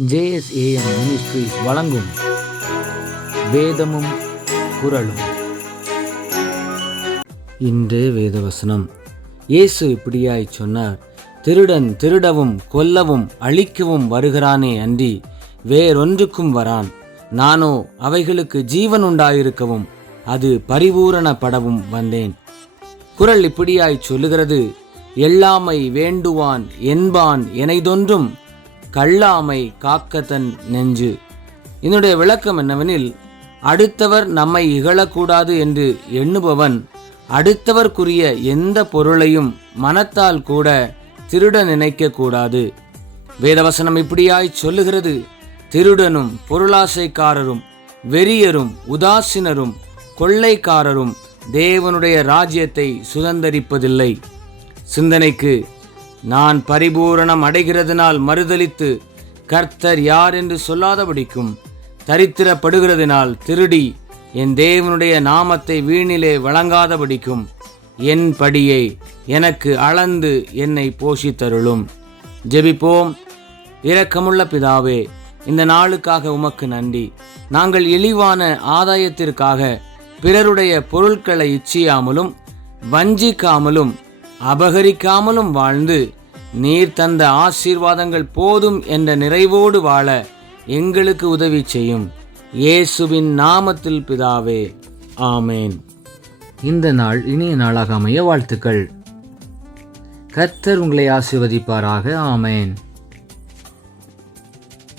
JSAM ministries வழங்கும் வேதமும் குரலும் இன்று வேதவசனம். இயேசு இப்படியாய் சொன்னார் திருடன் திருடவும் கொல்லவும் அழிக்கவும் வருகிறானே அன்றி வேறொன்றுக்கும் வரான். நானோ அவைகளுக்கு ஜீவன் உண்டாயிருக்கவும் அது பரிபூரணப்படவும் வந்தேன். குரல் இப்படியாய் சொல்லுகிறது எல்லாமை வேண்டுவான் என்பான் எனைதொன்றும் கல்லாமை காக்கத்தன் நெஞ்சு. இதனுடைய விளக்கம் என்னவெனில் அடுத்தவர் நம்மை இகழக்கூடாது என்று எண்ணுபவன் அடுத்தவர்க்குரிய எந்த பொருளையும் மனத்தால் கூட திருட நினைக்கக்கூடாது. வேதவசனம் இப்படியாய் சொல்லுகிறது திருடனும் பொருளாசைக்காரரும் வெறியரும் உதாசீனரும் கொள்ளைக்காரரும் தேவனுடைய ராஜ்யத்தை சுதந்தரிப்பதில்லை. சிந்தனைக்கு நான் பரிபூரணம் அடைகிறதுனால் மறுதலித்து கர்த்தர் யார் என்று சொல்லாதபடிக்கும் தரித்திரப்படுகிறதினால் திருடி என் தேவனுடைய நாமத்தை வீணிலே வழங்காதபடிக்கும் என் படியை எனக்கு அளந்து என்னை போஷித்தருளும். ஜெபிப்போம். இரக்கமுள்ள பிதாவே இந்த நாளுக்காக உமக்கு நன்றி. நாங்கள் இழிவான ஆதாயத்திற்காக பிறருடைய பொருட்களை இச்சியாமலும் வஞ்சிக்காமலும் அபகரிக்காமலும் வாழ்ந்து நீர் தந்த ஆசீர்வாதங்கள் போதும் என்ற நிறைவோடு வாழ எங்களுக்கு உதவி செய்யும். இயேசுவின் நாமத்தில் பிதாவே ஆமேன். இந்த நாள் இனிய நாளாக அமைய வாழ்த்துக்கள். கர்த்தர் உங்களை ஆசீர்வதிப்பாராக ஆமேன்.